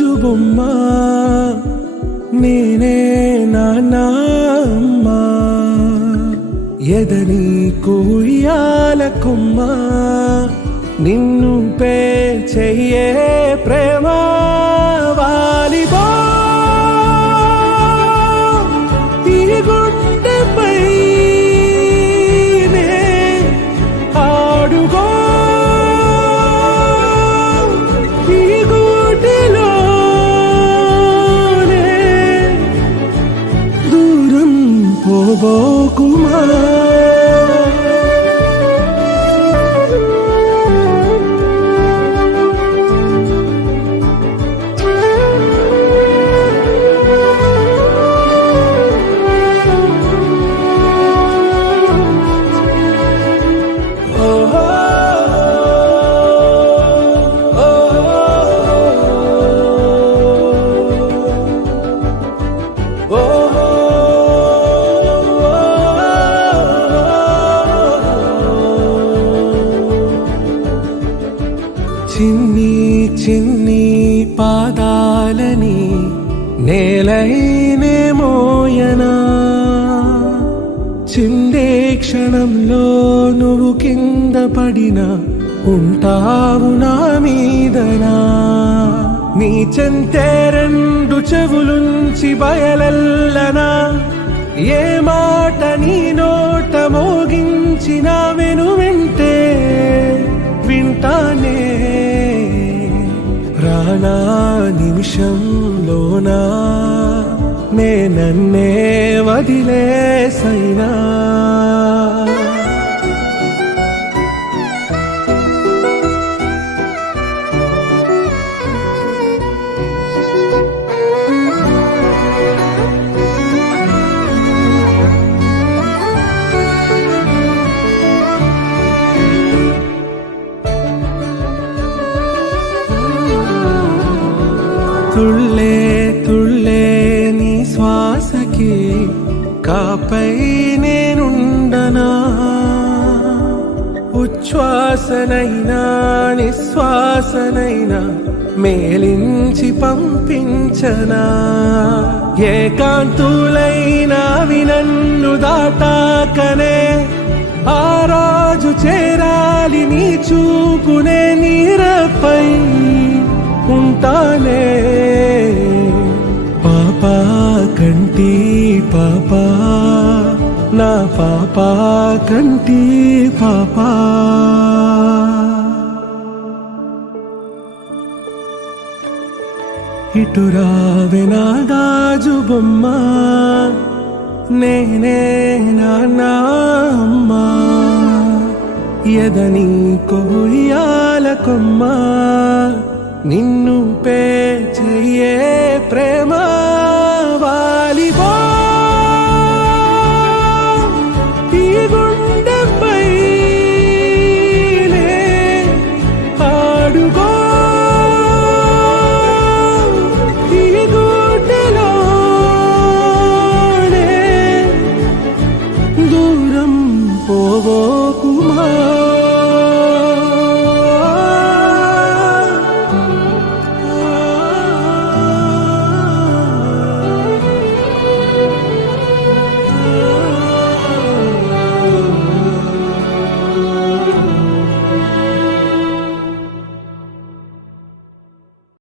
గాజు బొమ్మ నేనే నాన్న అమ్మ ఎదని కుయ్యాల కొమ్మ నిన్ను పే చెయ్యే ప్రేమ వాలిబో ఈ గుండెపై ఆడుగో ఈ గుడిలోనే దూరం పోబోకుమా చిన్ని చిన్ని పాదాలని నేలైనే మోయనా చిందే క్షణంలో నువ్వు కింద పడినా ఉంటావు నా మీదనా నీ చెంతే రెండు చెవులుంచి బయలెల్లనా ఏ మాట నీ నోట మోగించిన వెను వింటే వింటానే రానా నిమిషంలోనా నే నన్నే వదిలేసైనా తుళ్ళే తుళ్ళే నీ శ్వాసకి కాపై నేనుండనా ఉచ్ఛ్వాసనైనా నిశ్వాసనైనా మేలించి పంపించనా ఏకాంతులైనా వినన్ను దాటాకనే ఆ రాజు చేరాలి నీ చూపునే నీరపై ఉంటానే పాపా కంటి పాపా నా పాపా కంటి పాపా ఇటురావే నా గాజు బొమ్మ నేనే నాన్న అమ్మ ఎదని కొయ్యాల కొమ్మ నిన్ను పే చెయ్యే ప్రేమ